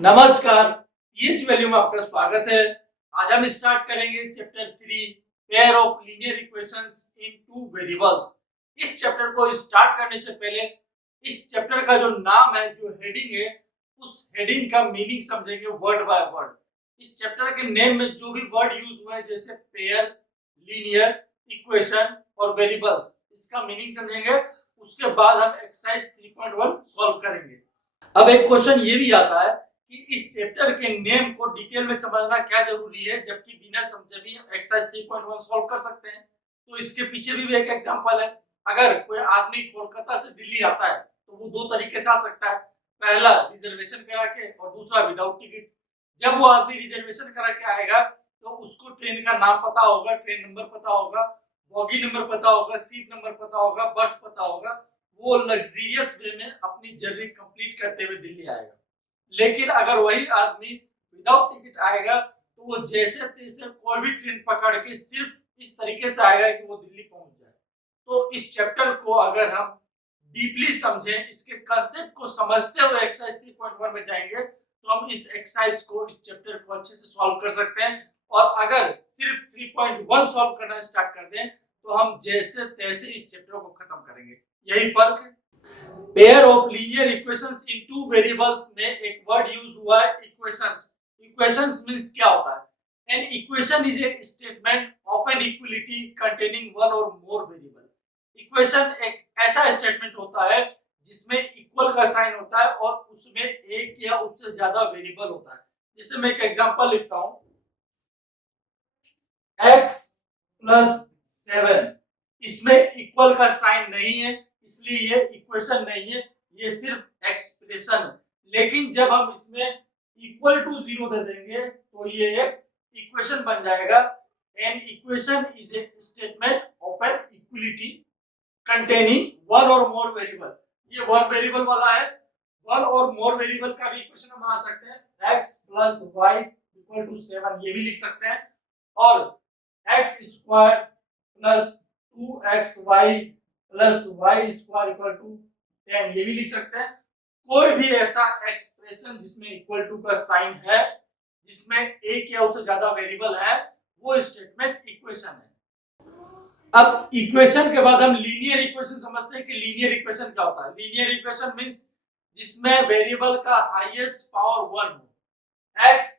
नमस्कार, pH value में आपका स्वागत है। आज हम स्टार्ट करेंगे chapter 3 pair of linear equations in two variables. इस चैप्टर को स्टार्ट करने से पहले इस चैप्टर का जो नाम है, जो हेडिंग है, उस हेडिंग का मीनिंग समझेंगे वर्ड बाय वर्ड। इस चैप्टर के नेम में जो भी वर्ड यूज हुए हैं जैसे पेयर, लीनियर, इक्वेशन और वेरिएबल्स, इसका मीनिंग समझेंगे। उसके बाद हम एक्सरसाइज 3.1 सॉल्व करेंगे। अब एक क्वेश्चन ये भी आता है कि इस चैप्टर के नेम को डिटेल में समझना क्या जरूरी है, जबकि बिना समझे भी एक्सरसाइज 3.1 सॉल्व कर सकते हैं। तो इसके पीछे भी एक एग्जांपल है। अगर कोई आदमी कोलकाता से दिल्ली आता है तो वो दो तरीके से आ सकता है। पहला रिजर्वेशन करा के और दूसरा विदाउट टिकट। जब वो आदमी रिजर्वेशन करा के आएगा तो उसको ट्रेन का नाम पता होगा, ट्रेन नंबर पता होगा, बॉगी नंबर पता होगा, सीट नंबर पता होगा, बर्थ पता होगा। वो लग्जरियस वे में अपनी जर्नी कंप्लीट करते हुए दिल्ली आएगा। लेकिन अगर वही आदमी विदाउट टिकट आएगा तो वो जैसे तैसे कोई भी ट्रेन पकड़ के सिर्फ इस तरीके से आएगा कि वो दिल्ली पहुंच जाए। तो इस चैप्टर को अगर हम डीपली समझें, इसके कंसेप्ट को समझते हुए एक्सरसाइज 3.1 में जाएंगे तो हम इस एक्सरसाइज को, इस चैप्टर को अच्छे से सॉल्व कर सकते हैं। और अगर सिर्फ 3.1 सॉल्व करना स्टार्ट कर दें तो हम जैसे तैसे इस चैप्टर को खत्म करेंगे। यही फर्क है। Pair of linear equations in two variables में एक वर्ड यूज हुआ है, इक्वेशंस। इक्वेशंस मींस क्या होता है? An equation is a statement of an equality containing one or more variable. Equation एक ऐसा स्टेटमेंट होता है जिसमें इक्वल का साइन होता है और उसमें एक या उससे ज्यादा वेरिएबल होता है। जैसे मैं एक एग्जांपल लिखता हूं, x प्लस 7, इसमें इक्वल का साइन नहीं है इसलिए ये इक्वेशन नहीं है, ये सिर्फ एक्सप्रेशन है। लेकिन जब हम इसमें इक्वल टू 0 दे देंगे तो ये एक इक्वेशन बन जाएगा। An equation is a statement of an equality containing one or more variable. ये वन वेरिएबल वाला है। वन और मोर वेरिएबल का भी इक्वेशन हम बना सकते हैं, x plus y equal to 7, ये भी लिख सकते हैं। और x square plus 2xy plus y square equal to 10, ये भी लिख सकते हैं। कोई भी ऐसा एक्सप्रेशन जिसमें इक्वल टू का साइन है, जिसमें एक या उससे ज्यादा वेरिएबल है, वो स्टेटमेंट इक्वेशन है। अब इक्वेशन के बाद हम लीनियर इक्वेशन समझते हैं कि लीनियर इक्वेशन क्या होता है। लीनियर इक्वेशन मींस जिसमें वेरिएबल का हाईएस्ट पावर 1 हो। x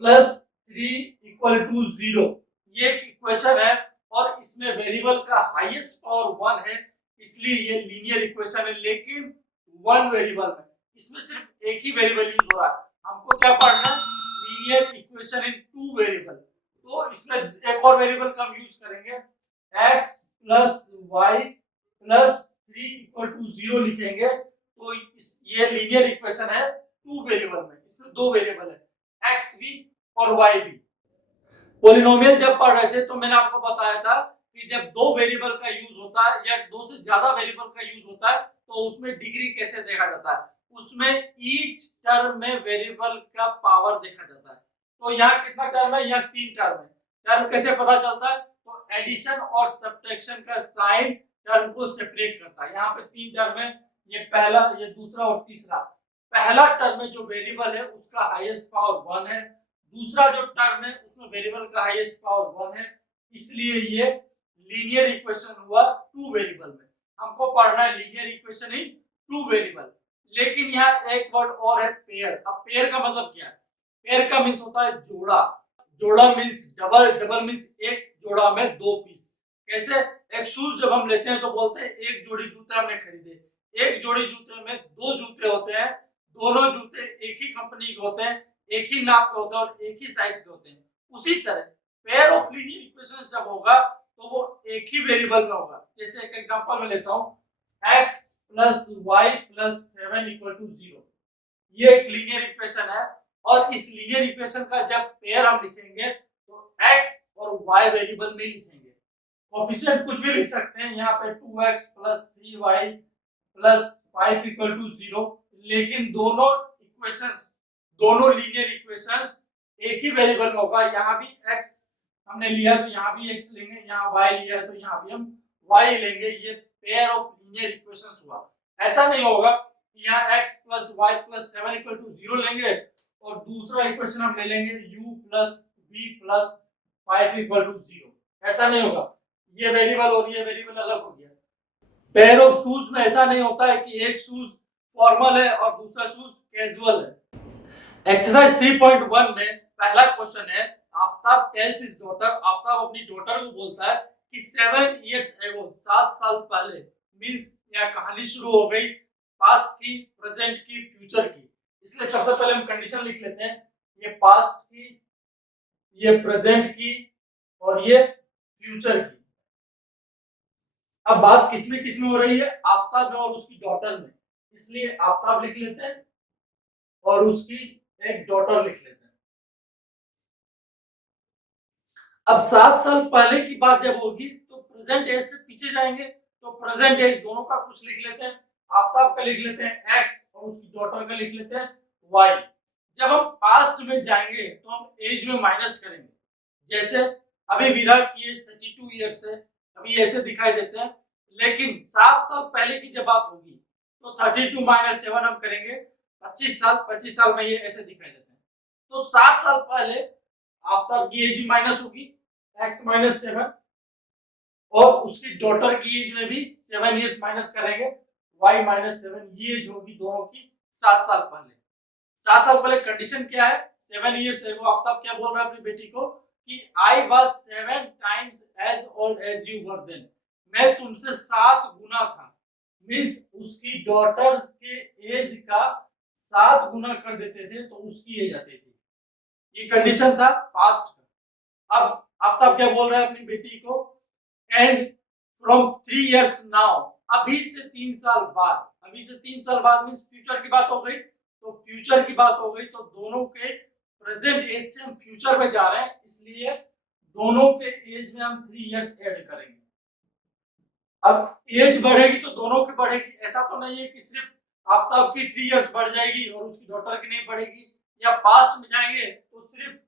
प्लस 3 इक्वल टू 0, ये एक इक्वेशन है और इसमें वेरिएबल का हाईएस्ट पावर 1 है, इसलिए ये लीनियर इक्वेशन है। लेकिन वन वेरिएबल में, इसमें सिर्फ एक ही वेरिएबल यूज हो रहा है। हमको क्या पढ़ना है? Linear equation in two variable. तो इसमें एक और वेरिएबल का हम यूज करेंगे, x plus y plus 3 equal to 0 लिखेंगे। तो ये लीनियर इक्वेशन है टू वेरिएबल में। इसमें दो वेरिएबल है, x भी और y भी। पॉलिनोमियल जब पढ़ रहे थे तो मैंने आपको बताया था कि जब दो वेरिएबल का यूज होता है या दो से ज्यादा वेरिएबल का यूज होता है तो उसमें डिग्री कैसे देखा जाता है? उसमें ईच टर्म में वेरिएबल का पावर देखा जाता है। तो यहाँ कितना टर्म है? यहाँ 3 टर्म है। टर्म कैसे पता चलता है? तो एडिशन और सब्ट्रैक्शन का साइन टर्म को सेपरेट करता है। यहाँ पे 3 टर्म है, ये पहला, ये दूसरा और तीसरा। पहला टर्म में जो वेरिएबल है उसका हाईएस्ट पावर 1 है, दूसरा जो टर्म है उसमें वेरिएबल का हाईएस्ट पावर 1 है, इसलिए ये लीनियर इक्वेशन हुआ टू वेरिएबल में। हमको पढ़ना है linear equation in two variable. लेकिन यहाँ एक वर्ड और है, पेयर। अब पेयर का मतलब क्या है? पेयर का मींस होता है जोड़ा। जोड़ा मींस डबल, डबल मींस एक जोड़ा में दो पीस। कैसे? एक शूज जब हम लेते हैं तो बोलते हैं एक जोड़ी जूते हमने खरीदे। एक जोड़ी जूते में दो जूते होते हैं, दोनों जूते एक ही कंपनी के होते हैं, एक ही नाप के होते हैं और एक ही साइज के होते हैं। उसी तरह पेयर ऑफ लीनियर इक्वेशंस जब होगा तो वो एक ही वेरिएबल में होगा। जैसे एक एग्जांपल में लेता हूं, x plus y plus 7 equal to 0, ये एक लीनियर इक्वेशन है। और इस लीनियर इक्वेशन का जब पेयर हम लिखेंगे तो x और y वेरिएबल में लिखेंगे। कोफिशिएंट कुछ भी लिख सकते हैं, यहाँ पे 2x plus 3y plus 5 equal to 0। लेकिन दोनों इक्वेशंस, दोनों लीनियर इक्वेशंस एक ही वेरिएबल में होगा। यहाँ भी x हमने लिया तो यहाँ भी x लेंगे, यहाँ y लिया तो यहाँ भी हम y लेंगे। ये पेयर ऑफ लीनियर इक्वेशंस हुआ। ऐसा नहीं होगा यहाँ x plus y plus 7 equal to 0 लेंगे और दूसरा इक्वेशन हम ले लेंगे u plus v plus 5 equal to 0। ऐसा नहीं होगा, ये वेरिएबल और ये वेरिएबल अलग हो गया। पेयर ऑफ शूज में ऐसा नहीं होता है कि एक शूज फॉर्मल है और दूसरा शूज कैजुअल है। एक्सरसाइज 3.1 में पहला क्वेश्चन है, Aftab tales his daughter, Aftab अपनी डॉटर को बोलता है कि 7 इयर्स एगो, 7 साल पहले, मींस यह कहानी शुरू हो गई पास्ट की, प्रेजेंट की, फ्यूचर की। इसलिए सबसे पहले हम कंडीशन लिख लेते हैं, ये पास्ट की, ये प्रेजेंट की और ये फ्यूचर की। अब बात किसमें हो रही है, आफ्ताब में और उसकी डॉटर में, इसलिए आफ्ताब लिख लेते हैं और उसकी एक डॉटर लिख लेते हैं। अब 7 साल पहले की बात जब होगी तो प्रेजेंट एज से पीछे जाएंगे, तो प्रेजेंट एज दोनों का कुछ लिख लेते हैं, आफ्ताब का लिख लेते हैं x और उसकी डॉटर का लिख लेते हैं y। जब हम पास्ट में जाएंगे तो हम एज में माइनस करेंगे, जैसे अभी विराट की एज 32 ईयर्स है, अभी ऐसे दिखाई देते हैं, लेकिन 7 साल पहले की जब बात होगी तो 32 माइनस 7 हम करेंगे 25 साल में ये ऐसे दिखाई देते हैं। तो 7 साल पहले आफ्ताब की एज माइनस होगी x माइनस 7 और उसकी डॉटर की एज में भी 7 इयर्स माइनस करेंगे y माइनस 7, ये एज होगी दोनों की 7 साल पहले। 7 साल पहले कंडीशन क्या है, 7 इयर्स है, वो आफ्ताब क्या बोल रहा है अपनी बेटी को कि I was 7 times as old as you were then, मैं तुमसे 7 गुना था, मींस उसकी डॉटर के एज का 7 गुना कर देते थे तो उसकी एज आती थी। ये कंडीशन था पास्ट का। अब आफ्ताब क्या बोल रहा है अपनी बेटी को, एंड फ्रॉम 3 इयर्स नाउ, अभी से 3 साल बाद, अभी से 3 साल बाद मींस फ्यूचर की बात हो गई, तो फ्यूचर की बात हो गई तो दोनों के प्रेजेंट एज से हम फ्यूचर में जा रहे हैं, इसलिए दोनों के एज में हम 3 इयर्स ऐड करेंगे। अब एज बढ़ेगी तो दोनों की बढ़ेगी, ऐसा तो नहीं है कि सिर्फ आफ्ताब की 3 इयर्स बढ़ जाएगी और उसकी डॉटर की नहीं बढ़ेगी, या पास्ट में जाएंगे तो सिर्फ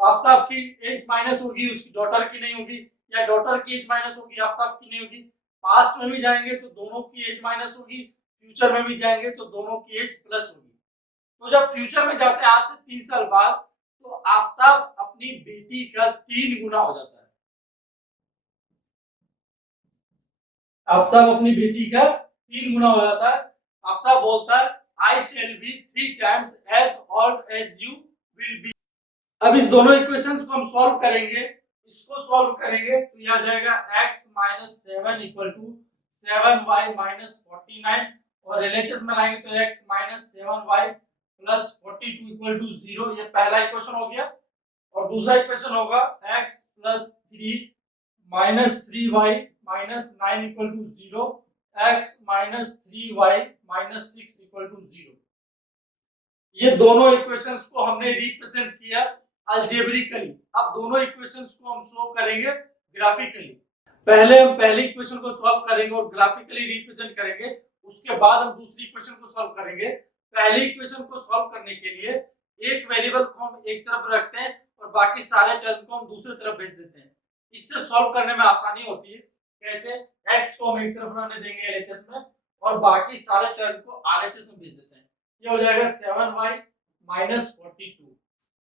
आफ्ताब की एज माइनस होगी उसकी डॉटर की नहीं होगी, या डॉटर की एज माइनस होगी आफ्ताब की नहीं होगी। पास्ट में भी जाएंगे तो दोनों की एज माइनस होगी, फ्यूचर में भी जाएंगे तो दोनों की एज प्लस होगी। तो जब फ्यूचर में जाते हैं आज से 3 साल बाद, तो आफ्ताब अपनी बेटी का 3 गुना हो जाता है। आफ्ताब अपनी बेटी का 3 गुना हो जाता है। आफ्ताब बोलता है आई shall be 3 times as old as you will be। अब इस दोनों इक्वेशंस को हम सॉल्व करेंगे, इसको सॉल्व करेंगे तो यह आ जाएगा x minus 7 equal to 7y minus 49, और एलएचएस में लाएंगे तो x minus 7y plus 42 equal to 0। ये पहला इक्वेशन हो गया, और दूसरा इक्वेशन होगा x plus 3 minus 3y minus 9 equal to 0, x minus 3y minus 6 equal to 0। ये दोनों इक्वेशंस को हमने रिप्रेजेंट किया अलजेब्रिकली। अब दोनों इक्वेशंस को हम शो करेंगे ग्राफिकली। पहले हम पहली इक्वेशन को सॉल्व करेंगे और ग्राफिकली रिप्रेजेंट करेंगे, उसके बाद हम दूसरी इक्वेशन को सॉल्व करेंगे। पहली इक्वेशन को सॉल्व करने के लिए एक वेरिएबल को हम एक तरफ रखते हैं और बाकी सारे टर्म को हम दूसरी तरफ भेज देते हैं, इससे सॉल्व करने में आसानी होती है। कैसे, x को हम एक तरफ रहने देंगे एलएचएस में और बाकी सारे टर्म को आरएचएस में भेज देते हैं, ये हो जाएगा 7y माइनस 42।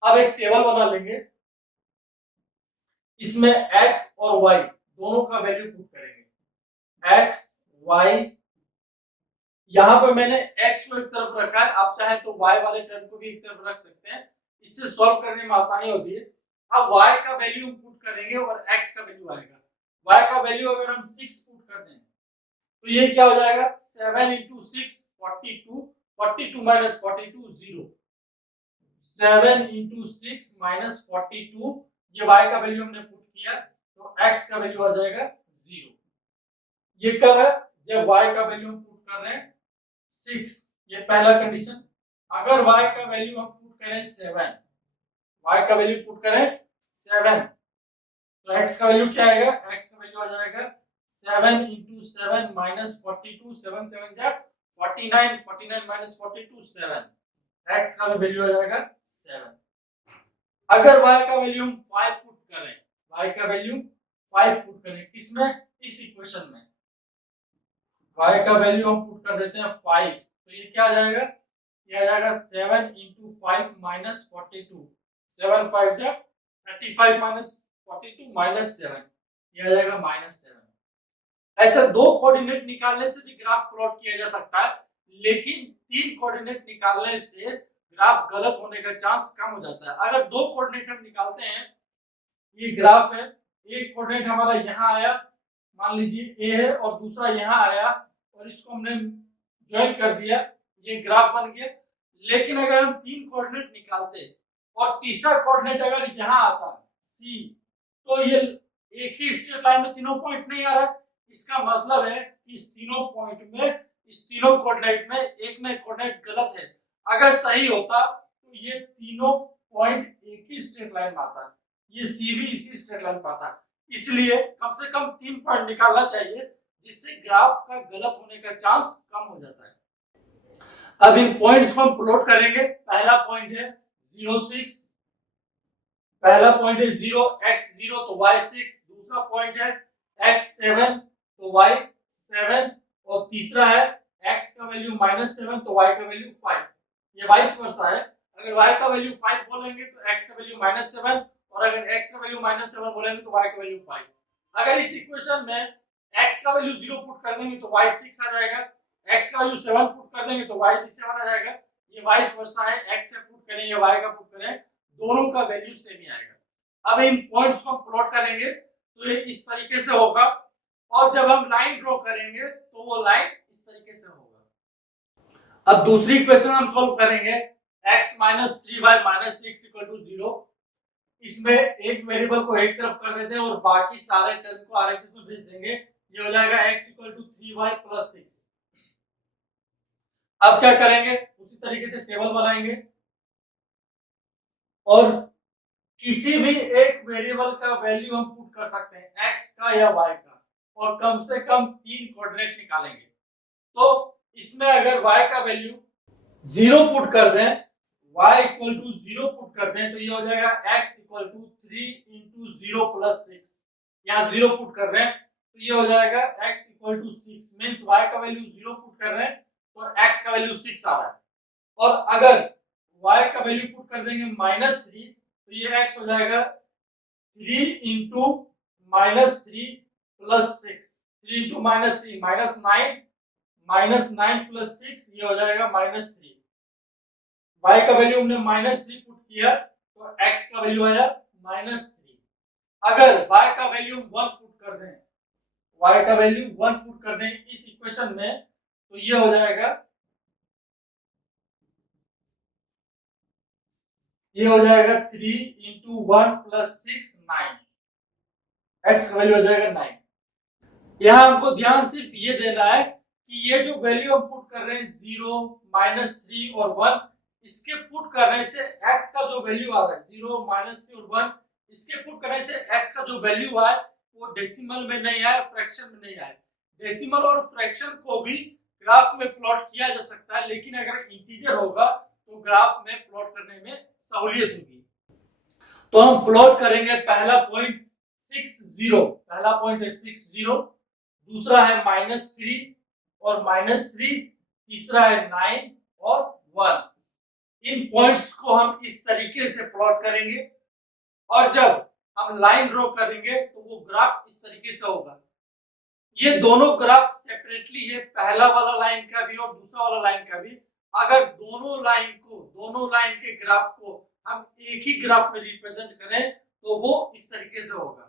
अब एक टेबल बना लेंगे, इसमें x और y दोनों का वैल्यू पुट करेंगे। x y, यहां पर मैंने x को एक तरफ रखा है, आप चाहे तो y वाले टर्म को भी एक तरफ रख सकते हैं, इससे सॉल्व करने में आसानी होती है। अब y का वैल्यू हम पुट करेंगे और x का वैल्यू आएगा। y का वैल्यू अगर हम 6 पुट कर दें तो ये क्या हो जाएगा, 7 into 6 42, 42 minus 42 0, 7 into 6 minus 42, ये y का वैल्यू हमने पुट किया तो x का वैल्यू आ जाएगा 0। ये कब है, जब y का वैल्यू हम पुट कर रहे हैं 6, ये पहला कंडीशन। अगर y का वैल्यू हम पुट करें 7, y का वैल्यू पुट करें 7 तो x का वैल्यू क्या आएगा, x का वैल्यू आ जाएगा 7 into 7 minus 42, 7 7 जा 49, 49 minus 42 7, x का वैल्यू आ जाएगा 7। अगर y का वैल्यू हम 5 पुट करें, y का वैल्यू 5 पुट करें किसमें, इस इक्वेशन में y का वैल्यू हम पुट कर देते हैं 5, तो ये क्या आ जाएगा, ये आ जाएगा 7 इंटू 5 माइनस 42, 7 5 जा 35 माइनस 42 माइनस 7, ये आ जाएगा माइनस 7। ऐसे दो कोऑर्डिनेट निकालने से भी ग्राफ प्लॉट किया जा सकता है, लेकिन तीन कोऑर्डिनेट निकालने से ग्राफ गलत होने का चांस कम हो जाता है। अगर दो कोऑर्डिनेट हम निकालते हैं, ये ग्राफ है, एक कोऑर्डिनेट हमारा यहाँ आया, मान लीजिए ए है, और दूसरा यहाँ आया, और इसको हमने ज्वाइन कर दिया, ये ग्राफ बन गया। लेकिन अगर हम तीन कोऑर्डिनेट निकालते और तीसरा कोऑर्डिनेट अगर यहाँ आता सी, तो ये एक ही स्ट्रेट लाइन में तीनों पॉइंट नहीं आ रहा। इसका मतलब है कि इस तीनों पॉइंट में, इस तीनों कोऑर्डिनेट में एक ना एक कोऑर्डिनेट गलत है। अगर सही होता तो ये तीनों पॉइंट एक ही स्ट्रेट लाइन में आता, ये सी भी इसी स्ट्रेट लाइन पर आता। इसलिए कम से कम 3 पॉइंट निकालना चाहिए, जिससे ग्राफ का गलत होने का चांस कम हो जाता है। अब इन पॉइंट्स को हम प्लॉट करेंगे। पहला पॉइंट है 0 6, पहला पॉइंट है 0 x 0 तो y 6, दूसरा पॉइंट है x 7 तो y 7, और तीसरा है x का वैल्यू -7 तो y का वैल्यू 5। ये वाइस वर्सा है, अगर y का वैल्यू 5 बोलेंगे तो x का वैल्यू -7, और अगर x का वैल्यू -7 बोलेंगे तो y का वैल्यू 5। अगर इस इक्वेशन में x का वैल्यू 0 पुट कर देंगे तो y 6 आ जाएगा, x का वैल्यू 7 पुट कर देंगे तो y भी 7 आ जाएगा। ये वाइस वर्सा है, x से पुट करें या y का पुट करें, दोनों का वैल्यू सेम ही आएगा। अब इन पॉइंट्स को प्लॉट करेंगे तो ये इस तरीके से होगा, और जब हम लाइन ड्रॉ करेंगे तो वो लाइन इस तरीके से होगा। अब दूसरी इक्वेशन हम सॉल्व करेंगे, x - 3y - 6 = 0। इसमें एक वेरिएबल को एक तरफ कर देते हैं और बाकी सारे टर्म को आरएचएस में भेज देंगे। ये हो जाएगा x = 3y + 6। अब क्या करेंगे, उसी तरीके से टेबल बनाएंगे और किसी भी एक वेरिएबल का वैल्यू हम पुट कर सकते हैं, x का या y का, और कम से कम 3 कोऑर्डिनेट निकालेंगे। तो इसमें अगर y का वैल्यू 0 पुट कर दें, y = 0 पुट कर दें, तो ये हो जाएगा x = 3 × 0 + 6। यहाँ 0 पुट कर रहे हैं तो ये हो जाएगा x = 6, मींस y का वैल्यू 0 पुट कर रहे हैं तो x का वैल्यू 6 आ रहा है। और अगर y का वैल्यू पुट कर देंगे -3, तो ये x हो जाएगा 3 × -3 + 6, 3 × -3 -9, -9 + 6, ये हो जाएगा -3। y का वैल्यू हमने -3 पुट किया तो x का वैल्यू आया -3। अगर y का वैल्यू 1 पुट कर दें, y का वैल्यू 1 पुट कर दें इस इक्वेशन में, तो ये हो जाएगा, ये हो जाएगा 3 × 1 + 6 9, x का वैल्यू हो जाएगा 9। यहाँ हमको ध्यान सिर्फ ये देना है कि ये जो वैल्यू हम पुट कर रहे हैं 0, -3 और 1, इसके पुट करने से x का जो वैल्यू आ रहा है 0, -3 और 1, इसके पुट करने से x का जो वैल्यू आए वो डेसिमल में नहीं आए, फ्रैक्शन में नहीं आए। डेसिमल और फ्रैक्शन को भी ग्राफ में प्लॉट किया जा सकता है, लेकिन अगर इंटीजर होगा तो ग्राफ में प्लॉट करने में सहूलियत होगी। तो हम प्लॉट करेंगे, पहला पॉइंट 6 0, पहला पॉइंट है 6 0, दूसरा है -3 और -3, तीसरा है 9 और 1। इन पॉइंट्स को हम इस तरीके से प्लॉट करेंगे, और जब हम लाइन ड्रॉ करेंगे तो वो ग्राफ इस तरीके से होगा। ये दोनों ग्राफ सेपरेटली है, पहला वाला लाइन का भी और दूसरा वाला लाइन का भी। अगर दोनों लाइन के ग्राफ को हम एक ही ग्राफ में रिप्रेजेंट करें तो वो इस तरीके से होगा।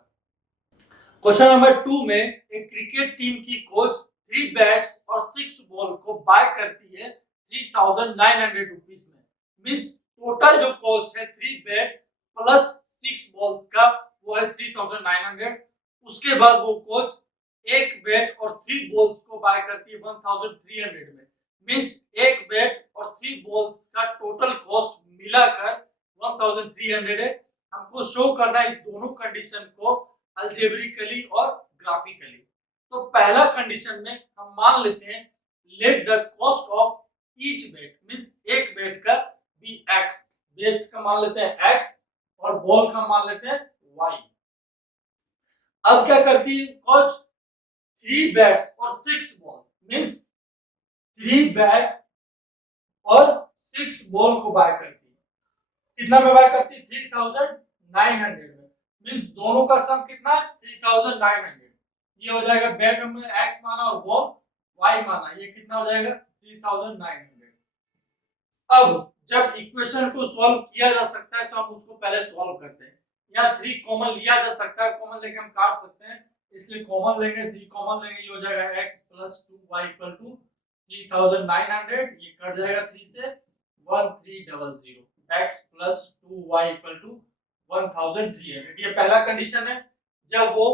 क्वेश्चन नंबर 2 में एक क्रिकेट टीम की कोच 3 बैट्स और 6 बॉल को बाय करती है 3900 रुपीस में। मींस टोटल जो कॉस्ट है 3 बैट प्लस 6 बॉल्स का वो है 3900। उसके बाद वो कोच एक बैट और 3 बॉल्स को बाय करती है 1300 में। मींस एक बैट और 3 बॉल्स का टोटल कॉस्ट मिलाकर 1300 है। हमको शो करना है इस दोनों कंडीशन को अल्जेब्रिकली और ग्राफिकली। तो पहला कंडीशन में हम मान लेते हैं let the cost of each bat, means एक बैट का बी x, बैट का मान लेते हैं x और बॉल का मान लेते हैं y। अब क्या करती है कोच, 3 बैट्स और 6 बॉल, मींस 3 बैट और 6 बॉल को बाय करती है। कितना में बाय करती है? 3900 में। मींस दोनों का सम कितना है? 3900। ये हो जाएगा बेट हमने x माना और बॉल y माना, ये कितना हो जाएगा? 3900। अब जब इक्वेशन को सॉल्व किया जा सकता है तो हम उसको पहले सॉल्व करते हैं। यहाँ 3 कॉमन लिया जा सकता है, कॉमन लेके हम काट सकते हैं, इसलिए कॉमन लेंगे, 3 कॉमन लेंगे, ये हो जाएगा x + 2y = 3900। ये कट जाएगा 3 से, 1300। x + 2y = 1300। ये पहला कंडीशन है जब वो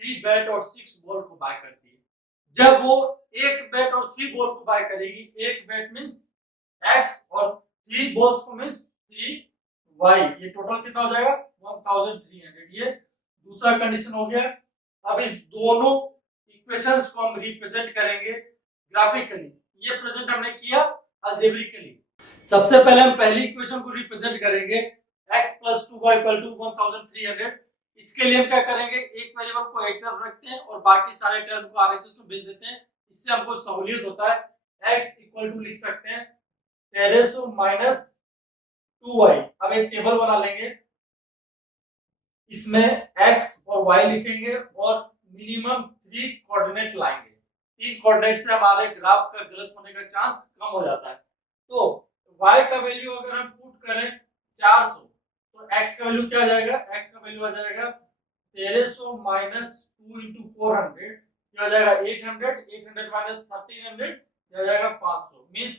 3 बैट और 6 बॉल को बाय करती है। जब वो एक बैट और 3 बॉल को बाय करेगी, एक बैट मींस x और 3 बॉल्स को मींस 3y, ये टोटल कितना हो जाएगा? 1300। ये दूसरा कंडीशन हो गया। अब इस दोनों इक्वेशंस को हम रिप्रेजेंट करेंगे ग्राफिकली। ये प्रेजेंट हमने किया अलजेब्रिकली। सबसे पहले हम पहली इक्वेशन को रिप्रेजेंट करेंगे x + 2y = 1300। इसके लिए हम क्या करेंगे? एक वेरिएबल को एक तरफ रखते हैं और बाकी सारे टर्म को आरएचएस में भेज देते हैं। इससे हमको सहूलियत होता है। x = लिख सकते हैं 1300 - 2y। अब एक टेबल बना लेंगे, इसमें x और y लिखेंगे और मिनिमम 3 कोऑर्डिनेट लाएंगे। 3 कोऑर्डिनेट से हमारे ग्राफ का गलत होने का चांस कम हो जाता है। तो y का वैल्यू अगर हम पुट करें 400, तो x का वैल्यू क्या आ जाएगा? x का वैल्यू आ जाएगा 1300 - 2 × 400, ये हो जाएगा 800। 800 - 1300, ये हो जाएगा 500। मींस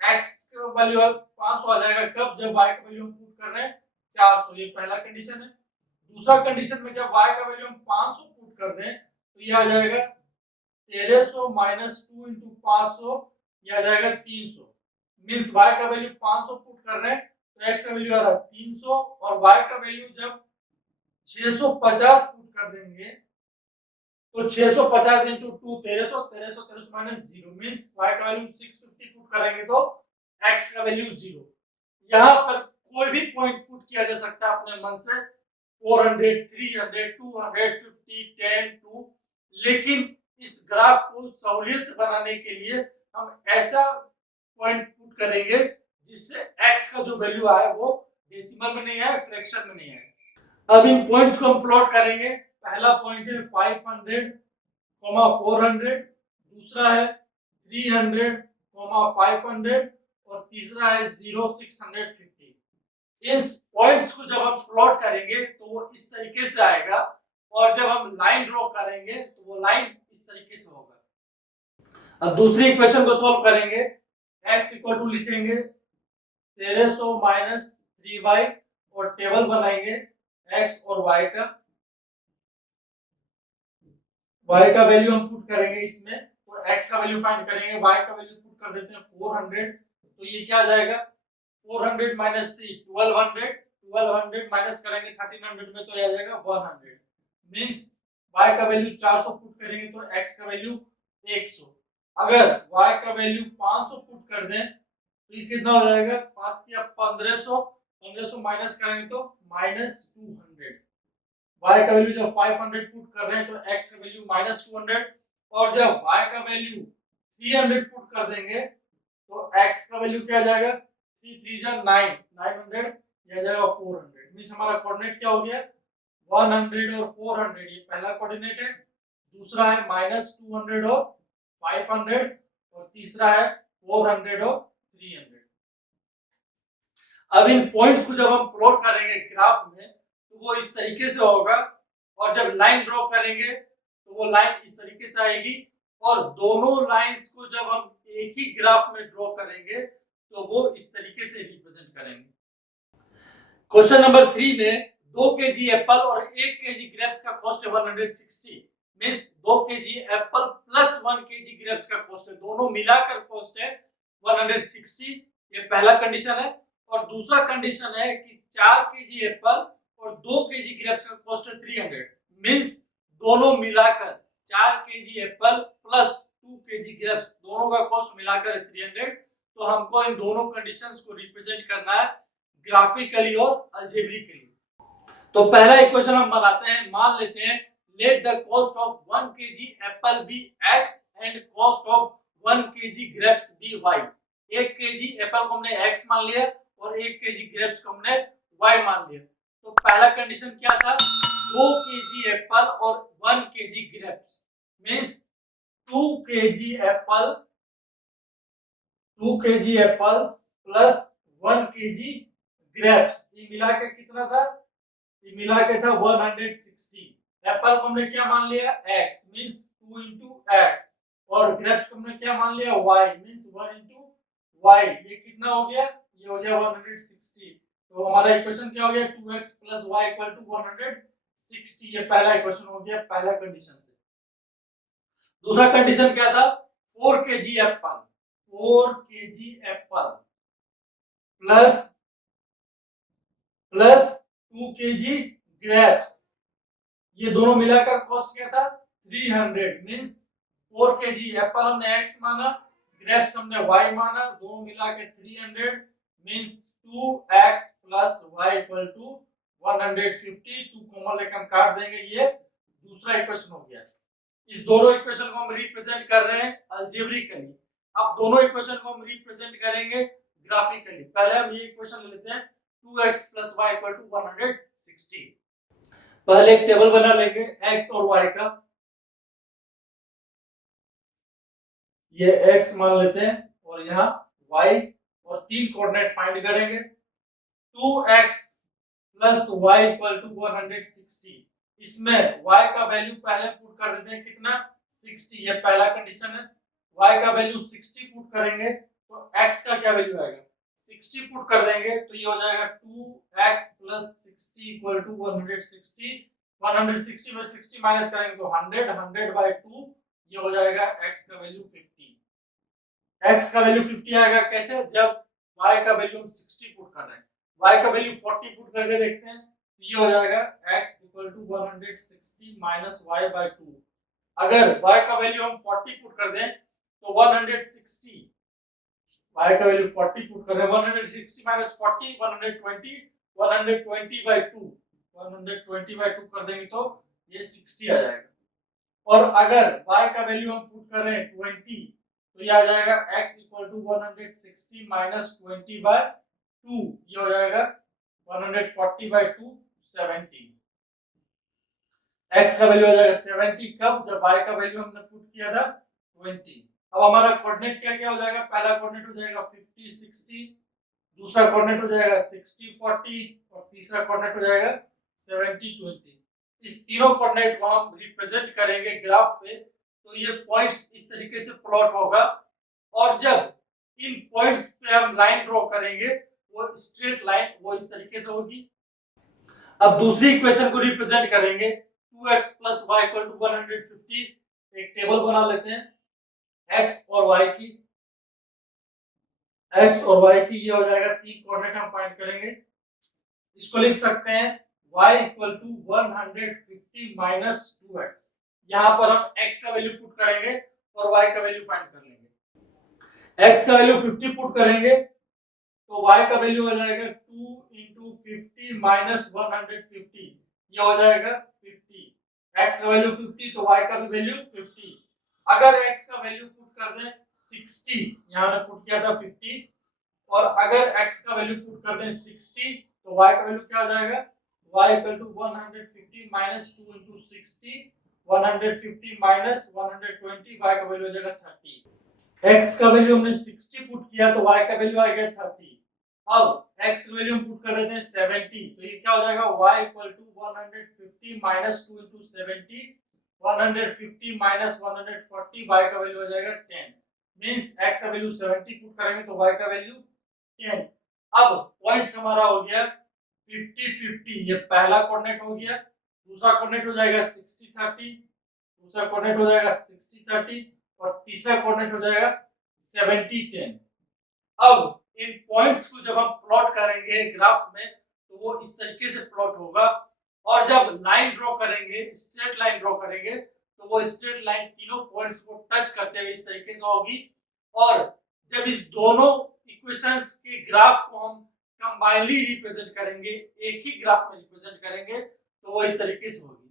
x का वैल्यू 500 आ जाएगा कब? जब y का वैल्यू हम पुट कर रहे हैं 400। ये पहला कंडीशन है। दूसरा कंडीशन में जब y का वैल्यू हम 500 पुट कर दें तो ये आ जाएगा 1300 - 2 × 500, ये आ जाएगा 300। मींस y का वैल्यू 500 पुट कर रहे हैं तो x का वैल्यू आ रहा है 300, और y का वैल्यू जब 650 पुट कर देंगे तो 650 × 2 1300, 1300 1300 - 0, मींस y का वैल्यू 650 पुट करेंगे तो x का वैल्यू 0। यहाँ पर कोई भी पॉइंट पुट किया जा सकता है अपने मन से, 400, 300, 250, 10, 2। लेकिन इस ग्राफ को सहूलियत से बनाने के लिए हम ऐसा पॉइंट पुट करेंगे जिससे x का जो वैल्यू आए वो डेसिमल में नहीं आए, फ्रैक्शन में नहीं आए। अब इन पॉइंट्स को हम प्लॉट करेंगे। पहला पॉइंट है 500, 400, दूसरा है 300, 500, और तीसरा है 0, 650। इन पॉइंट्स को जब हम प्लॉट करेंगे तो वो इस तरीके से आएगा, और जब हम लाइन ड्रॉ करेंगे तो वो लाइन इस तरीके से होगा। अब दूसरी इक्वेशन को सॉल्व करेंगे। x = लिखेंगे 1300 - 3y और टेबल बनाएंगे x और y का। y का वैल्यू हम पुट करेंगे इसमें, तो x का वैल्यू फाइंड करेंगे, y का वैल्यू पुट कर देते हैं 400, तो ये क्या आ जाएगा? 400 - 3 1200, 1200 माइनस करेंगे 1300 में तो ये आ जाएगा 100। मींस y का वैल्यू 400 पुट करेंगे तो x का वैल्यू 100। अगर y का वैल्यू 500 पुट कर दें तो ये कितना हो जाएगा? 5 या 1500, 1500 माइनस करेंगे तो -200। y का वैल्यू जब 500 पुट कर रहे हैं तो x का वैल्यू -200, और जब y का वैल्यू 300 पुट कर देंगे तो x का वैल्यू क्या आ जाएगा? 3 3 जा 9, 900, ये आ जाएगा 400। मींस हमारा कोऑर्डिनेट क्या हो गया? 100 और 400, ये पहला कोऑर्डिनेट है। दूसरा है -200 और 500, और तीसरा है 400 और 300। अब इन पॉइंट्स को जब हम प्लॉट करेंगे ग्राफ में तो वो इस तरीके से होगा, और जब लाइन ड्रॉ करेंगे तो वो लाइन इस तरीके से आएगी, और दोनों लाइंस को जब हम एक ही ग्राफ में ड्रॉ करेंगे तो वो इस तरीके से रिप्रेजेंट करेंगे। क्वेश्चन नंबर 3 में 2 केजी एप्पल और 1 केजी ग्रेप्स का कॉस्ट है 160। Means 2 KG Apple plus 1 kg grapes का कॉस्ट है, दोनों मिलाकर कॉस्ट है 160। ये पहला कंडीशन है। और दूसरा कंडीशन है कि 4 केजी एप्पल और 2 केजी ग्रेप्स का कॉस्ट है 300। मींस दोनों मिलाकर 4 KG Apple plus 2 KG grapes, दोनों का कॉस्ट मिलाकर है 300। तो हमको इन दोनों कंडीशंस को रिप्रेजेंट करना है ग्राफिकली और अलजेब्रिकली। तो पहला इक्वेशन हम बनाते हैं। मान लेते हैं let the cost of 1 kg apple be x and cost of 1 kg grapes be y। 1 kg apple को हमने x मान लिया और 1 केजी ग्रेप्स को हमने y मान लिया। तो पहला कंडीशन क्या था, 2 केजी एप्पल और 1 kg grapes means 2 KG Apple 2 KG apples plus 1 kg grapes, ये मिला के कितना था, ये मिला के था 160। एप्पल को हमने क्या मान लिया x मींस 2 into x और ग्रेप्स को हमने क्या मान लिया y मींस 1 into y। ये कितना हो गया, ये हो गया 160। तो हमारा इक्वेशन क्या हो गया 2x plus y equal to 160। ये पहला इक्वेशन हो गया पहला कंडीशन से। दूसरा कंडीशन क्या था, 4 KG Apple 4 KG Apple plus 2 KG grapes, ये दोनों मिलाकर कॉस्ट क्या था 300 मींस 4 केजी एप्पल हमने x माना, ग्रेप्स हमने y माना, दोनों मिला के 300 means 2x plus y equal to 150। 2 common लेकर हम काट देंगे, ये दूसरा इक्वेशन हो गया। इस दोनों इक्वेशन को हम रिप्रेजेंट कर रहे हैं अलजेब्रिकली। अब दोनों इक्वेशन को हम रिप्रेजेंट करेंगे ग्राफिकली। पहले हम ये इक्वेशन ले लेते हैं 2x plus y equal to 160। पहले एक टेबल बना लेंगे x और y का, ये x मान लेते हैं और यहाँ y और 3 कोऑर्डिनेट फाइंड करेंगे। 2x plus y equal to 160, इसमें y का वैल्यू पहले पुट कर देते हैं कितना 60, ये पहला कंडीशन है। y का वैल्यू 60 पुट करेंगे तो x का क्या वैल्यू आएगा 60 पुट कर देंगे तो ये हो जाएगा 2x plus 60 equal to 160। 160 में 60 माइनस करेंगे तो 100 by 2, ये हो जाएगा x का वैल्यू 50। x का वैल्यू 50 आएगा कैसे, जब y का वैल्यू हम 60 पुट कर रहे हैं। y का वैल्यू 40 पुट करके देखते हैं तो ये हो जाएगा x equal to 160 minus y by 2। अगर y का वैल्यू हम 40 पुट कर दें तो 160, y का वैल्यू 40 पुट कर दें 160 minus 40 120, 120 by 2, 120 by 2 कर देंगे तो ये 60 आ जाएगा। और अगर y का वैल्यू हम पुट कर रहे हैं 20 तो ये आ जाएगा x equal to 160 minus 20 by 2, ये हो जाएगा 140 by 2 70। x का वैल्यू हो जाएगा 70 कब, जब y का वैल्यू हमने पुट किया था 20। अब हमारा कोऑर्डिनेट क्या क्या हो जाएगा, पहला कोऑर्डिनेट हो जाएगा 50 60, दूसरा कोऑर्डिनेट हो जाएगा 60 40 और तीसरा कोऑर्डिनेट हो जाएगा 70 20। इस तीनों कोऑर्डिनेट को हम रिप्रेजेंट करेंगे ग्राफ पे तो ये पॉइंट्स इस तरीके से प्लॉट होगा। और जब इन पॉइंट्स पे हम लाइन ड्रॉ करेंगे वो स्ट्रेट लाइन वो इस तरीके से होगी। अब दूसरी इक्वेशन को रिप्रेजेंट करेंगे 2x plus y equal to 150। एक टेबल बना लेते हैं x और y की, x और y की, ये हो जाएगा 3 कोऑर्डिनेट हम फाइंड करेंगे। इसको लिख सकते हैं y equal to 150 minus 2x। यहाँ पर हम x का वैल्यू पुट करेंगे और y का वैल्यू फाइंड कर लेंगे। x का वैल्यू 50 पुट करेंगे तो y का वैल्यू हो जाएगा 2 into 50 minus 150, ये हो जाएगा 50। x का वैल्यू 50 तो y का भी वैल्यू 50। अगर x का वैल्यू पुट कर दें 60, यहाँ ने पुट किया था 50, और अगर x का वैल्यू पुट कर दें 60 तो y का वैल्यू क्या हो जाएगा, y equal to 150 minus 2 into 60, 150 minus 120, y का वैल्यू हो जाएगा 30। x का वैल्यू हमने 60 पुट किया तो y का वैल्यू आ गया 30। अब x वैल्यू हम पुट कर देते हैं 70 तो ये क्या हो जाएगा y equal to 150 minus 2 into 70, 150 minus 140, y का वैल्यू हो जाएगा 10। मींस x का वैल्यू 70 पुट करेंगे तो y का वैल्यू 10। अब पॉइंट्स हमारा हो गया 50 50, ये पहला कोऑर्डिनेट हो गया, दूसरा कोऑर्डिनेट हो जाएगा 60 30, दूसरा कोऑर्डिनेट हो जाएगा 60 30 और तीसरा कोऑर्डिनेट हो जाएगा 70 10। अब इन पॉइंट्स को जब हम प्लॉट करेंगे ग्राफ में तो वो इस तरीके से प्लॉट होगा। और जब लाइन ड्रॉ करेंगे, स्ट्रेट लाइन ड्रॉ करेंगे तो वो स्ट्रेट लाइन तीनों पॉइंट्स को टच करते हुए इस तरीके से होगी। और जब इस दोनों इक्वेशंस के ग्राफ को हम कंबाइनली रिप्रेजेंट करेंगे, एक ही ग्राफ में रिप्रेजेंट करेंगे तो वो इस तरीके से होगी।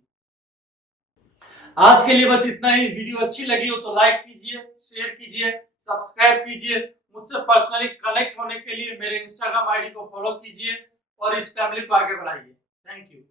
आज के लिए बस इतना ही। वीडियो अच्छी लगी हो तो लाइक कीजिए, शेयर कीजिए, सब्सक्राइब कीजिए। मुझसे पर्सनली कनेक्ट होने के लिए मेरे इंस्टाग्राम आईडी को फॉलो कीजिए और इस फैमिली को आगे बढ़ाइए। Thank you.